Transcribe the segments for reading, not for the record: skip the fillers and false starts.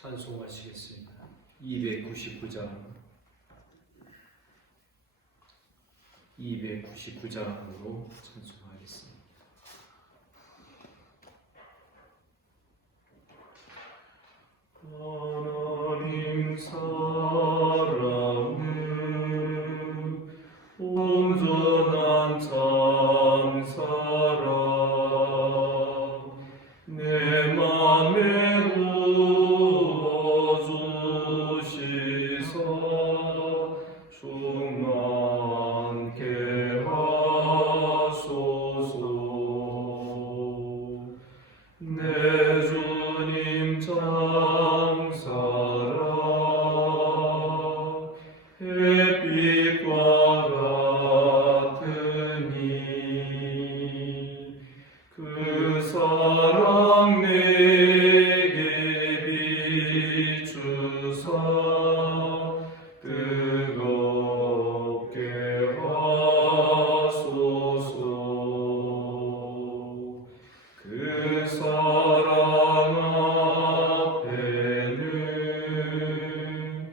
찬송하시겠습니다. 299장 299장으로 찬송하겠습니다. 하나님 사랑은 온전한 참 사랑 내 맘에 부어주시사 충만케 하소서. 내 주님 참 사랑 햇빛과 같으니 그 사랑 내게 비추사 뜨겁게 하소서. 그 사랑 앞에는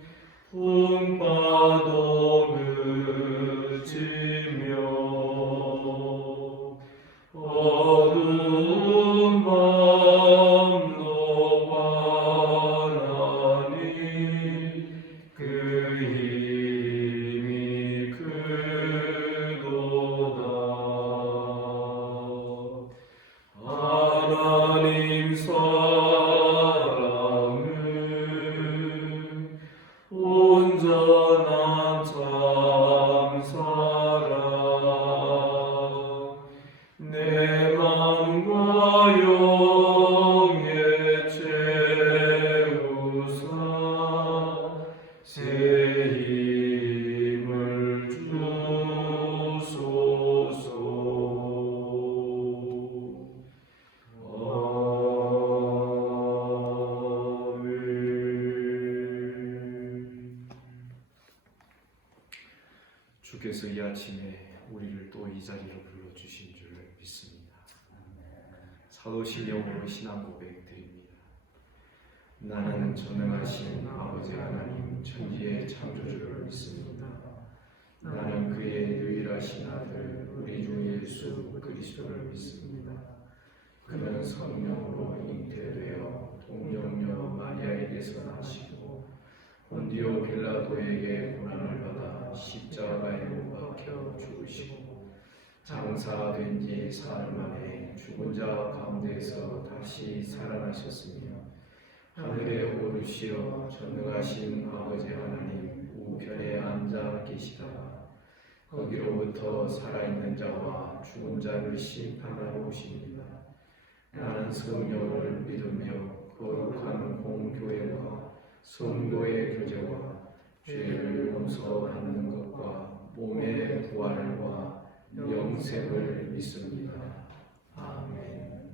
풍파도 그치며 어두운 밤도 환하니 그 힘이 크도다. 하나님 사랑은 온전한 참 사랑 내 맘과 영에 채우사 새 힘을 주소서. 주께서 이 아침에 우리를 또 이 자리로 불러주신 줄 믿습니다. 사도신 영으로 신앙 고백 드립니다. 나는 전능하신 아버지 하나님 천지의 창조주를 믿습니다. 나는 그의 유일하신 아들 우리 주 예수 그리스도를 믿습니다. 그는 성령으로 잉태되어 동정녀 마리아에게서 나시고 본디오 빌라도에게 고난을 받아 십자가에 못 박혀 죽으시고 장사된 지 사흘 만에 죽은 자 가운데서 다시 살아나셨으며 하늘에 오르시어 전능하신 아버지 하나님 우편에 앉아 계시다가 거기로부터 살아있는 자와 죽은 자를 심판하러 오십니다. 나는 성령을 믿으며 거룩한 공교회와 성도의 교제와 죄를 용서받는 것과 몸의 부활과 영생을 믿습니다. 아멘.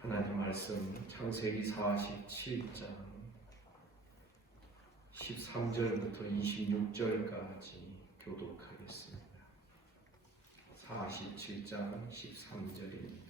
하나님 말씀 창세기 47장 13절부터 26절까지 교독하겠습니다. 47장 13절입니다.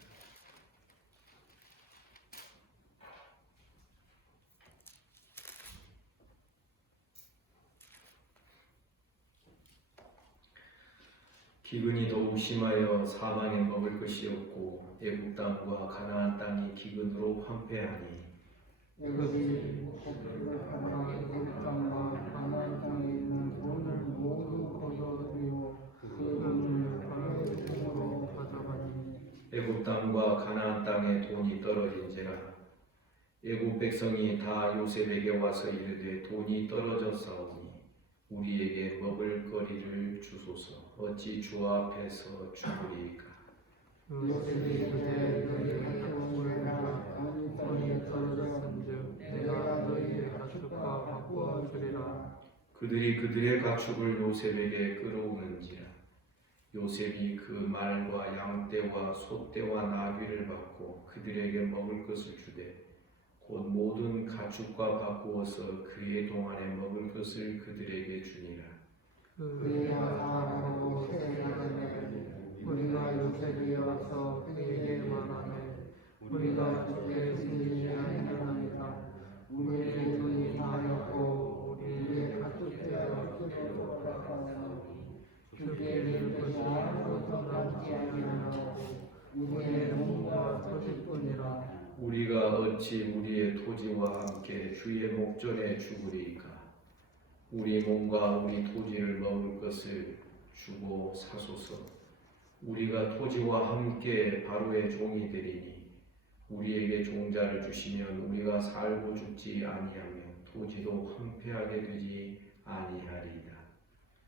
기근이 더욱 심하여 사방에 먹을 것이 없고 애굽 땅과 가나안 땅이 기근으로 황폐하니 애굽이 애굽 땅과 가나안 땅에 있는 돈을 모두 거둬들이고 그 돈을 바로의 손으로 가져가니 애굽 땅과 가나안 땅에 돈이 떨어진지라. 애굽 백성이 다 요셉에게 와서 이르되 돈이 떨어졌사오니 우리에게 먹을 거리를 주소서. 어찌 주 앞에서 죽으리이까. 요셉이 이르되 너희 가축을 내라. 돈이 떨어졌은즉 내가 너희의 가축과 바꾸어 주리라. 그들이 그들의 가축을 요셉에게 끌어오는지라. 요셉이 그 말과 양떼와 소떼와 나귀를 받고 그들에게 먹을 것을 주되 곧 모든 가축과 바꾸어서 그의 동안에 먹을 것을 그들에게 주니라. 그의 아들하고 세자들에게 우리가 요셉이 와서 그에게 말하되 우리가 주께 승리하여 우리가 어찌 우리의 토지와 함께 주의 목전에 죽으리까? 우리 몸과 우리 토지를 먹을 것을 주고 사소서. 우리가 토지와 함께 바로의 종이 되리니 우리에게 종자를 주시면 우리가 살고 죽지 아니하며 토지도 황폐하게 되지 아니하리이다.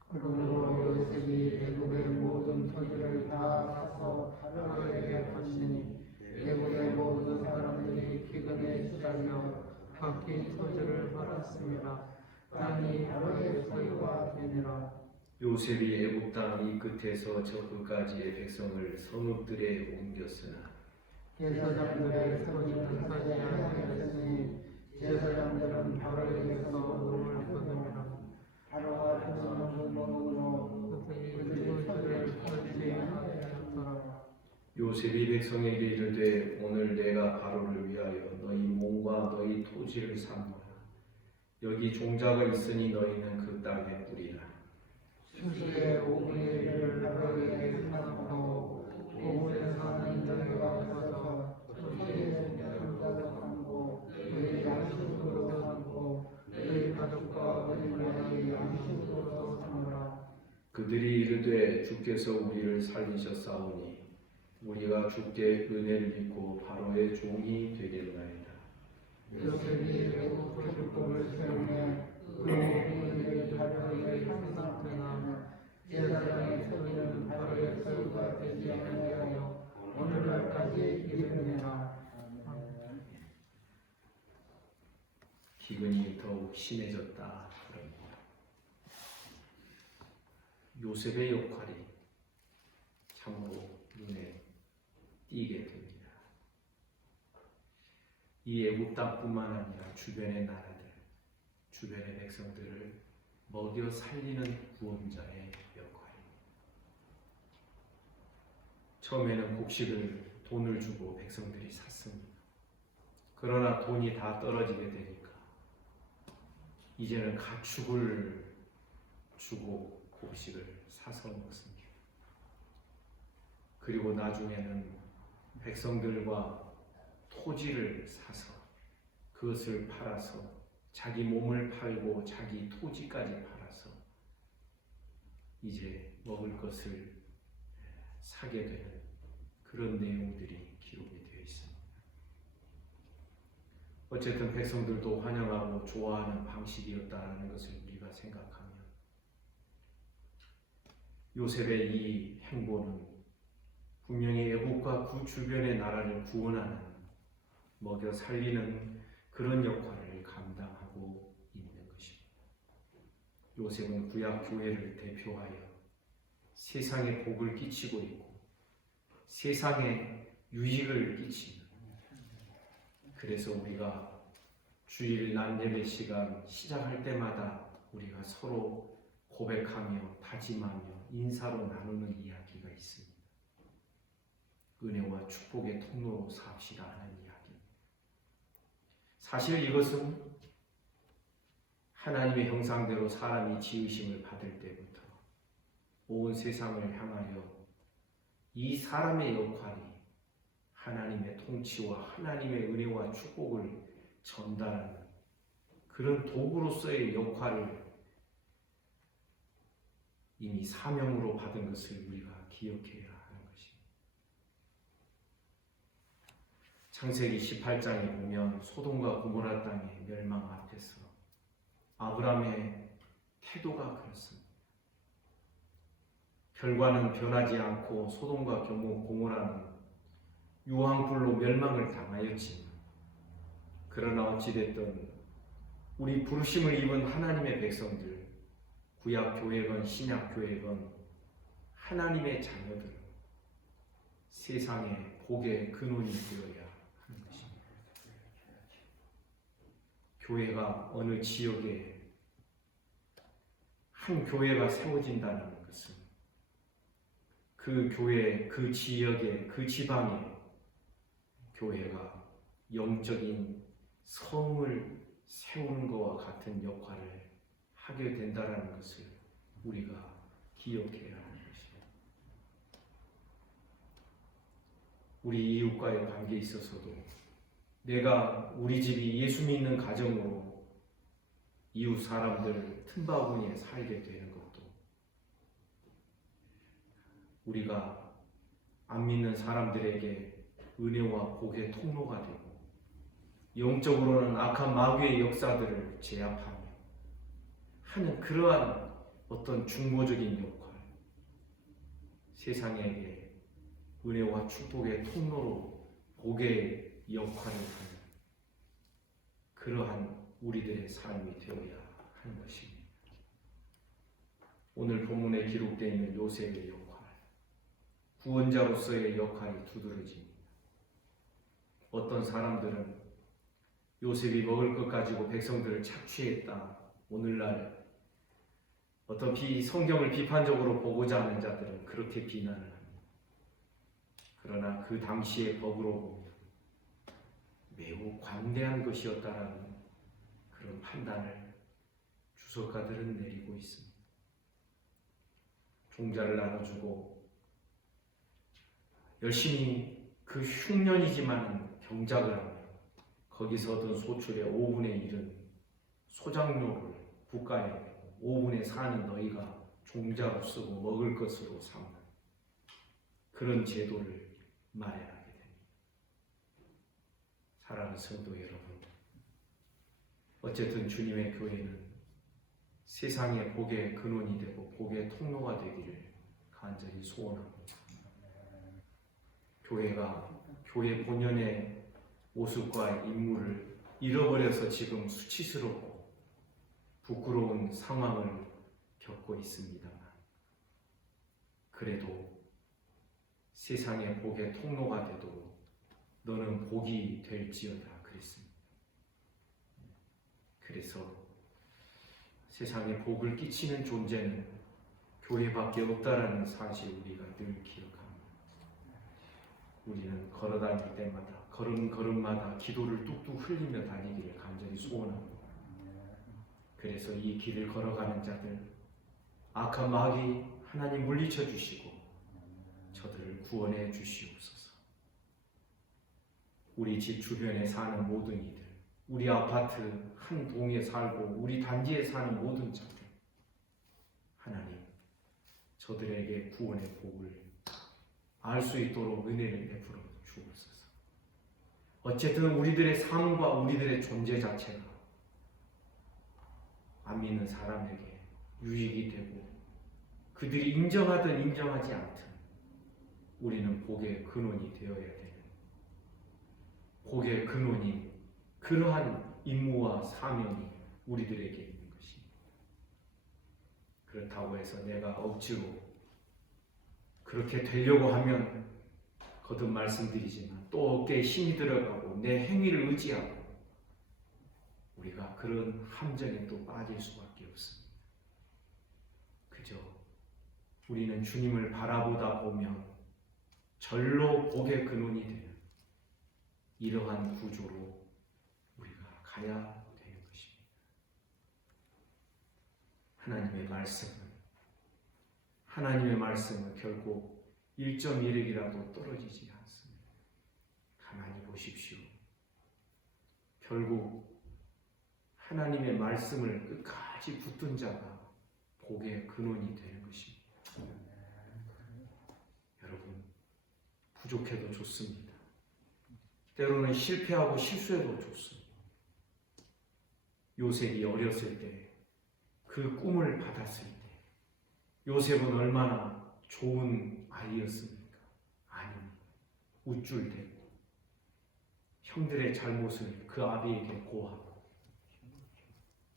그러므로 요셉이 애굽의 모든 토지를 다 사서 바로에게 바치니 애굽의 모든 사람들이 기근에 시달려 각기 토지를 받았습니다. 땅이 바로의 소유가 되니라. 요셉이 애굽 땅 이 끝에서 저 끝까지의 백성을 성읍들에 옮겼으나 제사장들의 소유는 사지 아니하였으니 제사장들은 바로에게서 물을 거두니라. 바로가 백성을 먹으므로 그들이 토지를 팔지 아니하였더라. 요셉이 백성에게 이르되 오늘 내가 바로를 위하여 너희 몸과 너희 토지를 삼노라. 여기 종자가 있으니 너희는 그 땅에 뿌리라. 수수의 5분의 1을 바로에게 수납하고 5분의 4는 너희가 가서 토지의 종자로 삼고 너희 양식으로 삼고 너희 가족과 어린아이의 양식으로 삼으라. 그들이 이르되 주께서 우리를 살리셨사오니 우리가 주께 은혜를 입고 바로의 종이 되겠나이다. 요셉이 애굽 거주국을 세우며 그 5분의 1을 바로에게 수납되나 제사장의 소유는 바로의 소유가 되지 아니하여 오늘날까지 이르니라. 기근이 더욱 심해졌다 그럽니다. 요셉의 역할이 참으로 눈에 띄게 됩니다. 이 애굽 땅뿐만 아니라 주변의 나라들, 주변의 백성들을 먹여 살리는 구원자의 역할입니다. 처음에는 곡식을 돈을 주고 백성들이 샀습니다. 그러나 돈이 다 떨어지게 되니까 이제는 가축을 주고 곡식을 사서 먹습니다. 그리고 나중에는 백성들과 토지를 사서 그것을 팔아서 자기 몸을 팔고 자기 토지까지 팔아서 이제 먹을 것을 사게 되는 그런 내용들이 기록이 되어 있습니다. 어쨌든 백성들도 환영하고 좋아하는 방식이었다는 것을 우리가 생각하면 요셉의 이 행보는 분명히 애국과 그 주변의 나라를 구원하는 먹여 살리는 그런 역할을 감당하고 있는 것입니다. 요셉은 구약 교회를 대표하여 세상에 복을 끼치고 있고 세상에 유익을 끼치는, 그래서 우리가 주일 낮 예배 시간 시작할 때마다 우리가 서로 고백하며 다짐하며 인사로 나누는 이야기가 있습니다. 은혜와 축복의 통로로 삽시다 하는 이야기입니다. 사실 이것은 하나님의 형상대로 사람이 지으심을 받을 때부터 온 세상을 향하여 이 사람의 역할이 하나님의 통치와 하나님의 은혜와 축복을 전달하는 그런 도구로서의 역할을 이미 사명으로 받은 것을 우리가 기억해야 하는 것입니다. 창세기 18장에 보면 소돔과 고모라 땅의 멸망 앞에서 아브라함의 태도가 그렇습니다. 결과는 변하지 않고 소돔과 고모라는 유황불로 멸망을 당하였지만, 그러나 어찌됐든 우리 부르심을 입은 하나님의 백성들, 구약교회건 신약교회건 하나님의 자녀들은 세상의 복의 근원이 되어야 하는 것입니다. 교회가 어느 지역에 한 교회가 세워진다는 것은 그 교회, 그 지역에, 그 지방에 교회가 영적인 성을 세우는 것과 같은 역할을 하게 된다는 것을 우리가 기억해야 하는 것입니다. 우리 이웃과의 관계에 있어서도 내가 우리 집이 예수 믿는 가정으로 이웃 사람들 틈바구니에 살게 되는 것도, 우리가 안 믿는 사람들에게 은혜와 복의 통로가 되고, 영적으로는 악한 마귀의 역사들을 제압하며 하는 그러한 어떤 중보적인 역할, 세상에게 은혜와 축복의 통로로 복의 역할을 하는 그러한 우리들의 삶이 되어야 하는 것입니다. 오늘 본문에 기록되어 있는 요셉의 역할, 구원자로서의 역할이 두드러집니다. 어떤 사람들은 요셉이 먹을 것 가지고 백성들을 착취했다, 오늘날 어떤 성경을 비판적으로 보고자 하는 자들은 그렇게 비난을 합니다. 그러나 그 당시의 법으로 보면 매우 관대한 것이었다라는 그런 판단을 주석가들은 내리고 있습니다. 종자를 나눠주고 열심히 그 흉년이지만 경작을 하며 거기서 얻은 소출의 5분의 1은 소장료를 국가에 내고 5분의 4는 너희가 종자로 쓰고 먹을 것으로 삼는 그런 제도를 마련하게 됩니다. 사랑하는 성도 여러분, 어쨌든 주님의 교회는 세상의 복의 근원이 되고 복의 통로가 되기를 간절히 소원합니다. 교회가 교회 본연의 모습과 임무를 잃어버려서 지금 수치스럽고 부끄러운 상황을 겪고 있습니다만, 그래도 세상의 복의 통로가 되도록 너는 복이 될지어다 그랬습니다. 그래서 세상에 복을 끼치는 존재는 교회밖에 없다라는 사실 우리가 늘 기억합니다. 우리는 걸어다닐 때마다 걸음걸음마다 기도를 뚝뚝 흘리며 다니기를 간절히 소원합니다. 그래서 이 길을 걸어가는 자들, 악한 마귀 하나님 물리쳐 주시고 저들을 구원해 주시옵소서. 우리 집 주변에 사는 모든 이들, 우리 아파트 한 동에 살고 우리 단지에 사는 모든 자들, 하나님 저들에게 구원의 복을 알 수 있도록 은혜를 베풀어 주옵소서. 어쨌든 우리들의 삶과 우리들의 존재 자체가 안 믿는 사람에게 유익이 되고 그들이 인정하든 인정하지 않든 우리는 복의 근원이 되어야 되는, 복의 근원인 그러한 임무와 사명이 우리들에게 있는 것입니다. 그렇다고 해서 내가 억지로 그렇게 되려고 하면 거듭 말씀드리지만 또 어깨에 힘이 들어가고 내 행위를 의지하고 우리가 그런 함정에 또 빠질 수밖에 없습니다. 그저 우리는 주님을 바라보다 보면 절로 복의 근원이 되는 이러한 구조로 우리가 가야 되는 것입니다. 하나님의 말씀은 결국 1.1획이라도 떨어지지 않습니다. 가만히 보십시오. 결국 하나님의 말씀을 끝까지 붙든 자가 복의 근원이 되는 것입니다. 여러분, 부족해도 좋습니다. 때로는 실패하고 실수해도 좋습니다. 요셉이 어렸을 때 그 꿈을 받았을 때 요셉은 얼마나 좋은 아이였습니까? 아닙니다. 우쭐대고 형들의 잘못을 그 아비에게 고하고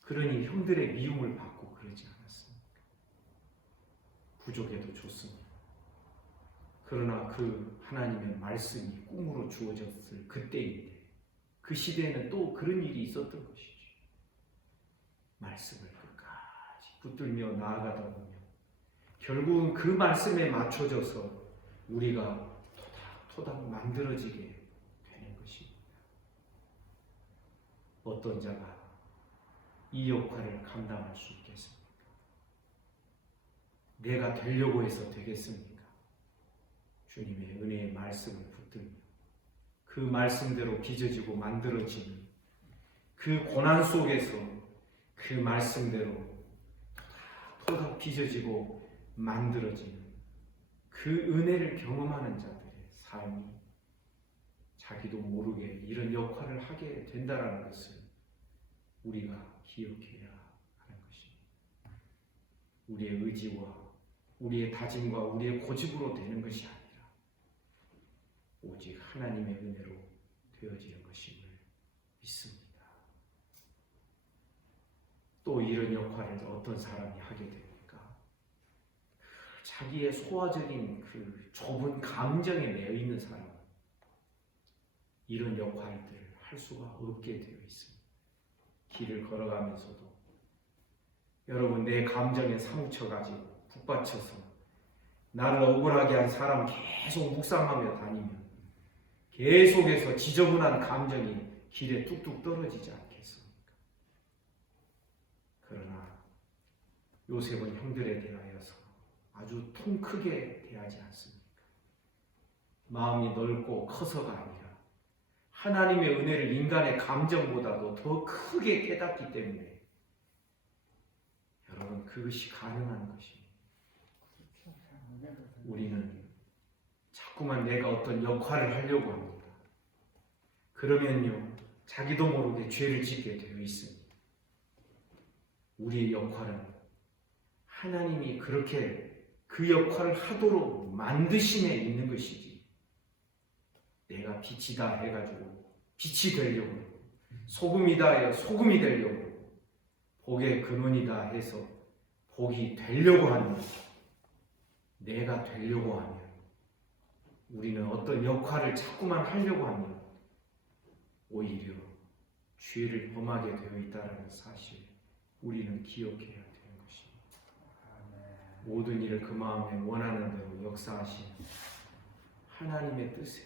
그러니 형들의 미움을 받고 그러지 않았습니까? 부족해도 좋습니다. 그러나 그 하나님의 말씀이 꿈으로 주어졌을 그때인데 그 시대에는 또 그런 일이 있었던 것이죠. 말씀을 끝까지 붙들며 나아가다 보면 결국은 그 말씀에 맞춰져서 우리가 토닥토닥 만들어지게 되는 것입니다. 어떤 자가 이 역할을 감당할 수 있겠습니까? 내가 되려고 해서 되겠습니까? 주님의 은혜의 말씀을 붙들며 그 말씀대로 빚어지고 만들어지는 그 고난 속에서 그 말씀대로 토닥 빚어지고 만들어지는 그 은혜를 경험하는 자들의 삶이 자기도 모르게 이런 역할을 하게 된다는 것을 우리가 기억해야 하는 것입니다. 우리의 의지와 우리의 다짐과 우리의 고집으로 되는 것이 아니라 오직 하나님의 은혜로 되어지는 것임을 믿습니다. 또 이런 역할을 어떤 사람이 하게 됩니까? 자기의 소화적인 그 좁은 감정에 매여 있는 사람은 이런 역할들을 할 수가 없게 되어 있습니다. 길을 걸어가면서도 여러분 내 감정에 사무쳐가지고 북받쳐서 나를 억울하게 한 사람 계속 묵상하며 다니면 계속해서 지저분한 감정이 길에 뚝뚝 떨어지지 않겠습니까? 그러나 요셉은 형들에 대하여서 아주 통 크게 대하지 않습니까? 마음이 넓고 커서가 아니라 하나님의 은혜를 인간의 감정보다도 더 크게 깨닫기 때문에 여러분 그것이 가능한 것입니다. 우리는 자꾸만 내가 어떤 역할을 하려고 합니다. 그러면요 자기도 모르게 죄를 짓게 되어 있습니다. 우리의 역할은 하나님이 그렇게 그 역할을 하도록 만드심에 있는 것이지 내가 빛이다 해가지고 빛이 되려고 소금이다 해 소금이 되려고 복의 근원이다 해서 복이 되려고 하는 내가 되려고 하면 우리는 어떤 역할을 자꾸만 하려고 하면 오히려 죄를 범하게 되어 있다는 사실 우리는 기억해야 되는 것입니다. 모든 일을 그 마음에 원하는 대로 역사하신 하나님의 뜻에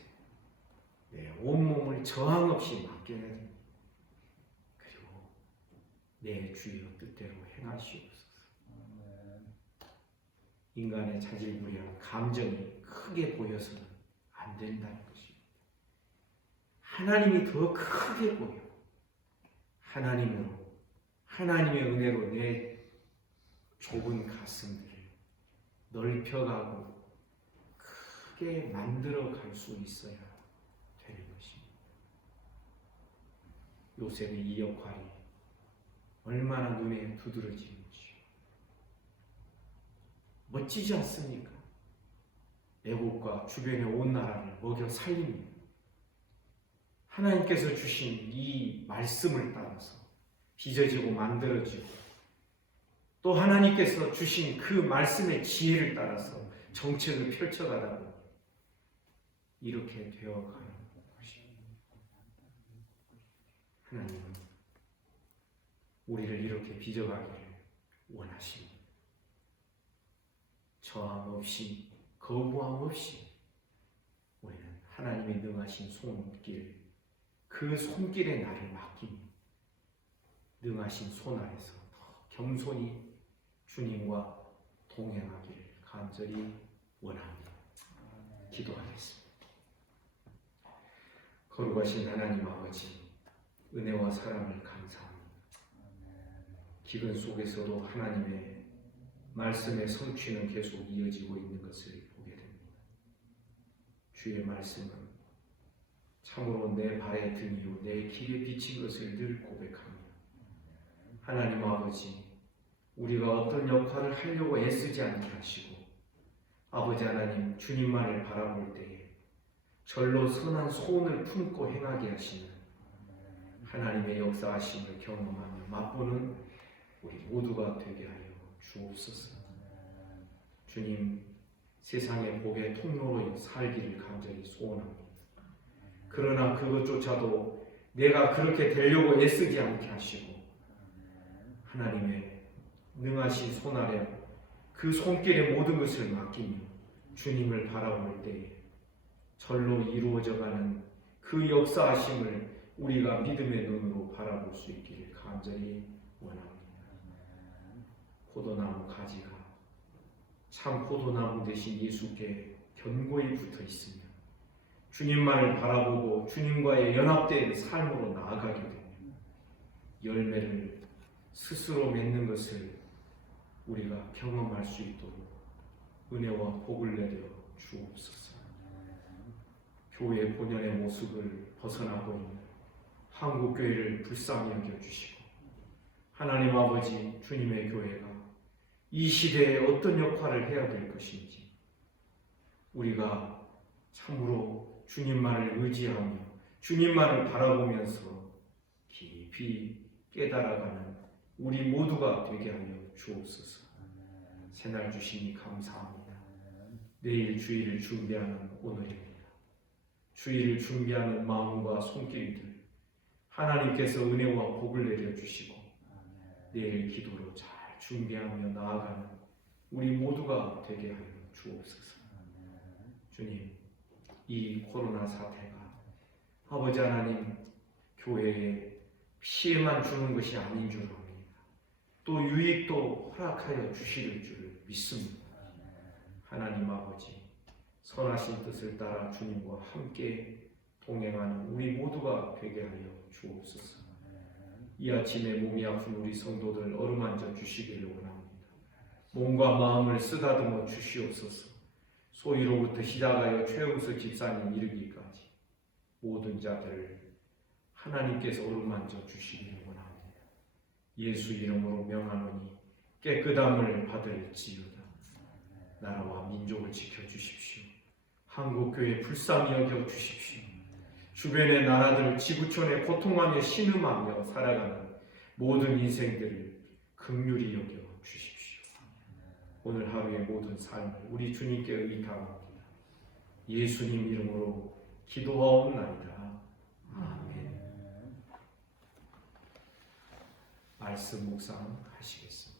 내 온몸을 저항 없이 맡겨야 됩니다. 그리고 내 주의 뜻대로 행하시옵소서. 인간의 자질구레한 감정이 크게 보여서는 안 된다는 것입니다. 하나님이 더 크게 보여 하나님으로 하나님의 은혜로 내 좁은 가슴들을 넓혀가고 크게 만들어갈 수 있어야 되는 것입니다. 요셉의 이 역할이 얼마나 눈에 두드러지는지 멋지지 않습니까? 애국과 주변의 온 나라를 먹여 살립니다. 하나님께서 주신 이 말씀을 따라서 빚어지고 만들어지고 또 하나님께서 주신 그 말씀의 지혜를 따라서 정책을 펼쳐가다 보니 이렇게 되어가는 것입니다. 하나님은 우리를 이렇게 빚어가기를 원하십니다. 저항 없이 거부함 없이 우리는 하나님의 능하신 손길 그 손길에 나를 맡기니 능하신 손 아래서 더 겸손히 주님과 동행하기를 간절히 원합니다. 기도하겠습니다. 거룩하신 하나님 아버지 은혜와 사랑을 감사합니다. 기근 속에서도 하나님의 말씀의 성취는 계속 이어지고 있는 것을 보게 됩니다. 주의 말씀은 참으로 내 발의 등이요 내 길에 비친 것을 늘 고백합니다. 하나님 아버지 우리가 어떤 역할을 하려고 애쓰지 않게 하시고 아버지 하나님 주님만을 바라볼 때에 절로 선한 소원을 품고 행하게 하시는 하나님의 역사하심을 경험하며 맛보는 우리 모두가 되게 하여 주옵소서. 주님 세상의 복의 통로로 살기를 간절히 소원합니다. 그러나 그것조차도 내가 그렇게 되려고 애쓰지 않게 하시고 하나님의 능하신 손 아래 그 손길에 모든 것을 맡기며 주님을 바라볼 때에 절로 이루어져가는 그 역사하심을 우리가 믿음의 눈으로 바라볼 수 있기를 간절히 원합니다. 포도나무 가지가 참 포도나무 대신 예수께 견고히 붙어 있으며 주님만을 바라보고 주님과의 연합된 삶으로 나아가게 되며 열매를 스스로 맺는 것을 우리가 경험할 수 있도록 은혜와 복을 내려 주옵소서. 교회 본연의 모습을 벗어나고 있는 한국교회를 불쌍히 여겨주시고 하나님 아버지 주님의 교회가 이 시대에 어떤 역할을 해야 될 것인지 우리가 참으로 주님만을 의지하며 주님만을 바라보면서 깊이 깨달아가는 우리 모두가 되게 하여 주옵소서. 새날 주시니 감사합니다. 내일 주일을 준비하는 오늘입니다. 주일을 준비하는 마음과 손길들 하나님께서 은혜와 복을 내려주시고 내일 기도로 잘 준비하며 나아가는 우리 모두가 되게 하여 주옵소서. 주님, 이 코로나 사태가 아버지 하나님 교회에 피해만 주는 것이 아닌 줄 압니다. 또 유익도 허락하여 주실 줄 믿습니다. 하나님 아버지 선하신 뜻을 따라 주님과 함께 동행하는 우리 모두가 되게 하여 주옵소서. 이 아침에 몸이 아픈 우리 성도들 어루만져 주시기를 원합니다. 몸과 마음을 쓰다듬어 주시옵소서. 소위로부터 시작하여 최영수 집사님 이르기까지 모든 자들을 하나님께서 어루만져 주시기를 원합니다. 예수 이름으로 명하노니 깨끗함을 받을지어다. 나라와 민족을 지켜주십시오. 한국교회 불쌍히 여겨주십시오. 주변의 나라들 지구촌에 고통하며 신음하며 살아가는 모든 인생들을 긍휼히 여겨주십시오. 오늘 하루의 모든 삶을 우리 주님께 의탁합니다. 예수님 이름으로 기도하옵나이다. 아멘. 말씀 묵상하시겠습니다.